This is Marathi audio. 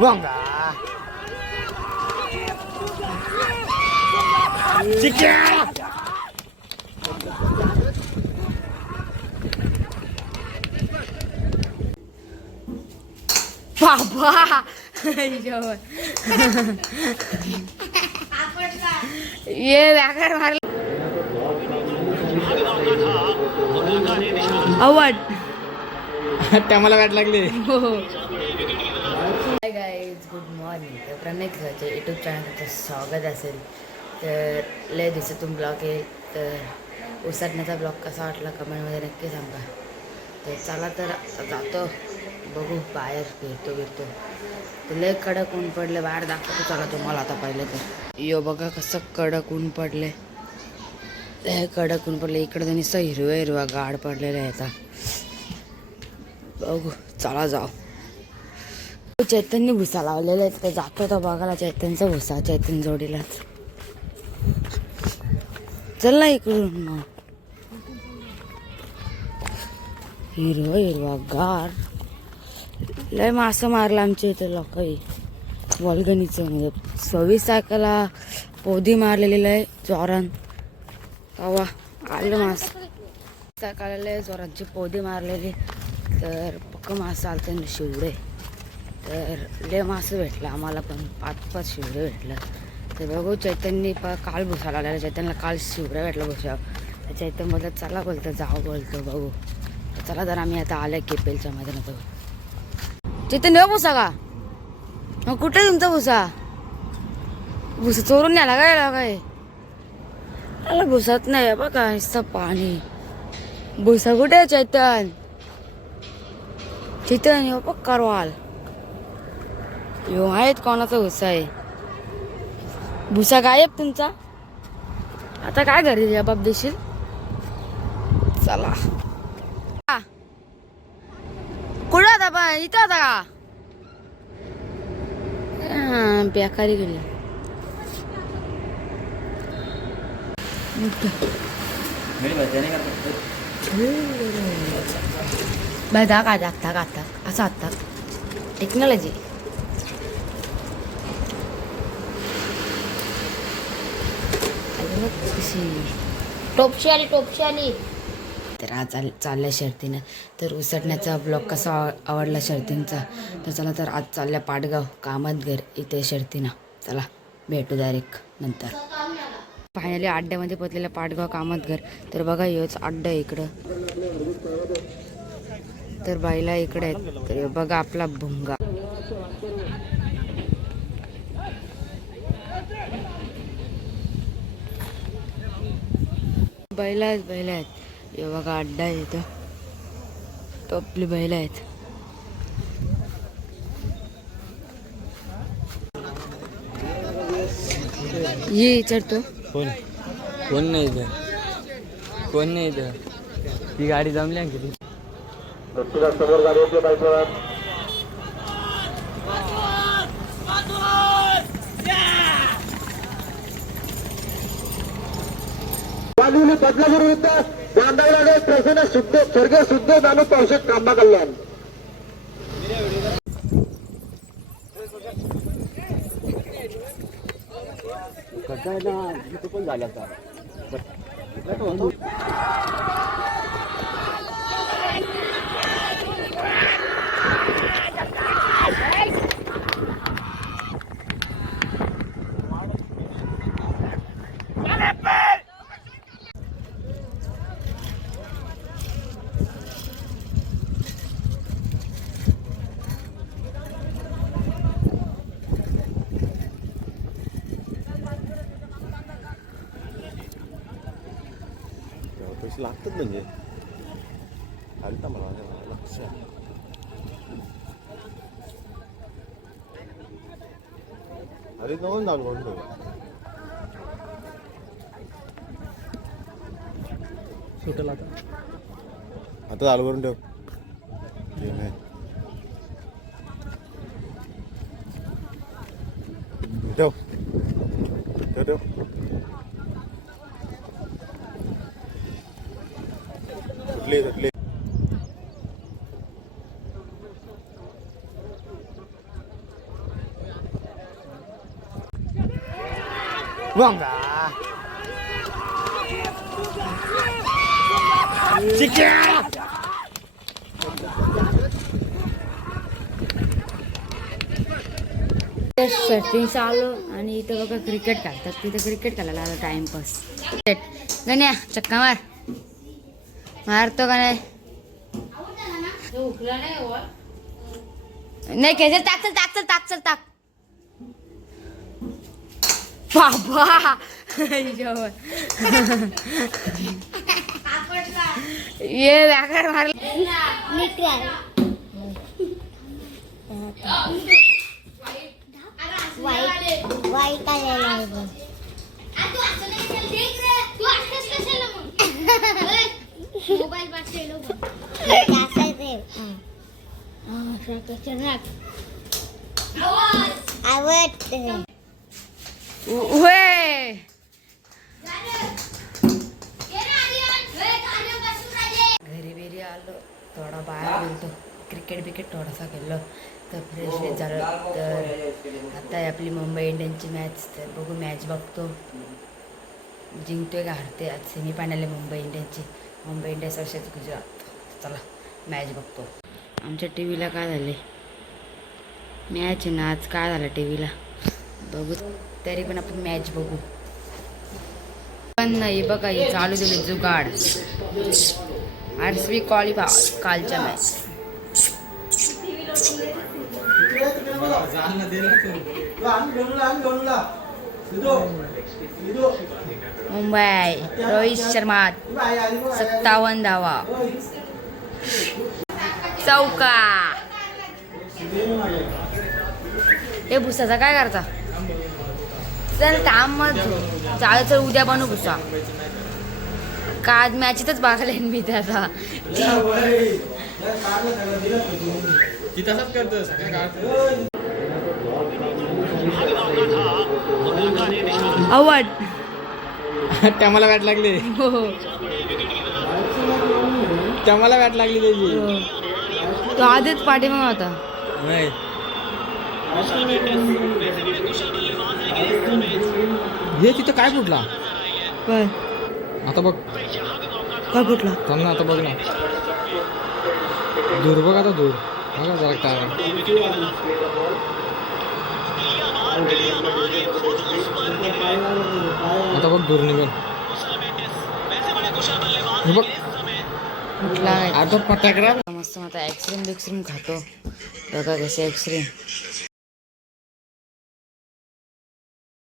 वांगा चिक्या बाबा ये व्याकार मारला आवड. टायमाला गाठ लागली. हो. हाय गाईज गुड मॉर्निंग तर प्रणय खिसाच्या यूट्यूब चॅनलचं स्वागत असेल. तर लय दिवसातून ब्लॉग येईल तर उसटण्याचा ब्लॉग कसा वाटला कमेंटमध्ये नक्की सांगा. तर चला तर जातो. बघू बाहेर फिरतो फिरतो. तर लय कडक ऊन पडले. बाहेर दाखवतो चला तुम्हाला आता पहिले तर. यो बघा कसं कडक ऊन पडले लय कडक ऊन पडले इकडे त्यांनी असं हिरवा हिरवा गाड पडलेला आहे आता. बघू. चला जाऊ. चैतन्य भुसा लावलेला आहे तर जातो तर बघायला चैतनचा भुसा चैतन जोडीलाच चल ना इकडून हिरव हिरवा गार. लय मासं मारलं आमच्या इथे लोक वलगणीचं म्हणजे सव्वीस तारखेला पोदी मारलेली लय जोरान. तवा आलं मास. तारखाला लय जोरांची पोदी मारलेली. तर पक्क मासा आलं त्यांना शिवडे. तर लय मासं भेटलं आम्हाला पण. पाच पाच शिवडे भेटलं. तर बघू चैतन्य प काल भुसाला आलेला. चैतन्यला काल शिवडा भेटला भुसा तर चैतन बोलत चला बोलतं जाऊ बोलतो बघू. चला तर आम्ही आता आले केपेलच्या मैदानात चैतन्य हो भुसा का? मग कुठे तुमचा भुसा? भुसा चोरून न्याला काय याला काय? आला भुसात नाही बघा नुसतं पाणी. भुसा कुठे आहे चैतन चैतन हो बघ करवाल यो आहेत कोणाचा भुसा आहे? भुसा गायब तुमचा? आता काय घरी जबाब देशील? चला. आ. कुठं होता पण इथं होता का? बेकारी गेली बाय दाग आ दाग दाग. आता असं आता टेक्नॉलॉजी टोपशी आली टोपशी आली. तर आज चाल चालल्या शर्तीनं. तर उसटण्याचा ब्लॉग कसा आव- आवडला शर्तींचा? तर चला तर आज चालल्या पाटगाव कामतघर इथे शर्तीनं. चला भेटू डायरेक्ट नंतर. फायनली अड्ड्यामध्ये पोचलेलं पाटगाव कामतघर. तर बघा योच अड्डा इकडं. तर बाईला इकडे आहेत. तर बघा आपला भुंगा. बैला आहेत बैला आहेत. हे बघा अड्डा आहे इथं. तो आपली बैला आहेत. ये चढतो कोण? कोण नाही इथं? कोण नाही इथं? ती गाडी जमली आणखी. ती वाजवली बदलापूर विरुद्ध बांधवला प्रसन्न शुद्ध स्वर्ग शुद्ध जाणू पावसात कांबा कल्याण. पैसे लागतात म्हणजे. आलता मला लक्ष. अरे नवन जाऊ म्हणतो सुटला आता. आता चालू करून ठेव. ठेव. ठेव ठेव. ప్లీజ్ ప్లీజ్ வாங்க சிக்கன் सेटिंग चालू आणि इथं बघा क्रिकेट खेळतात तिथं क्रिकेट खेळायला आला टाइमपास गण्या चक्का मार मारतो का नाही? नाही खेळ टाक चल टाक चल टाक चल टाक. बाबा. ये व्याकरण मारलं वाईट वाईट आवडते घरी बिरी आलो थोडा बाहेर गेलो क्रिकेट बिकेट थोडासा खेळलो. तर फ्रेश फ्रेश झालं. तर आता आपली मुंबई इंडियनची मॅच तर बघू मॅच बघतो. जिंकतोय का हरते आज सेमी फायनल आहे मुंबई इंडियनची मुंबई इंडियन्स वर्षाची गुजरात चला मॅच बघतो. आमच्या टी व्हीला काय झाले मॅच आहे ना आज काय झालं टी व्हीला बघू. तरी पण आपण मॅच बघू. पण नाही बघा हे चालू दिले जुगाड. आर सी बी क्वालिफाय कालच्या मॅच मुंबई रोहित शर्मा सत्तावन्न धावा चौका. हे भुसाचा काय करता? चल थांब मग चालेल चल उद्या बनू भुसा. का आज मॅचेतच येईन मी त्याचा. आवड. त्या मला बॅट लागली. हो. हो त्या मला बॅट लागली त्याची. तो आधीच पाठीमाग होता. नाही. हे तिथं काय फुटला? काय? आता बघ. काय फुटला? थांब ना आता बघ ना. दूर बघ आता दूर. बघा जरा बघ दूर निघून. हे बघ. काय आता फटाकडा मस्त आता ॲक्सरीम बिक्सरीम खातो. बघा कसे ॲक्सरीम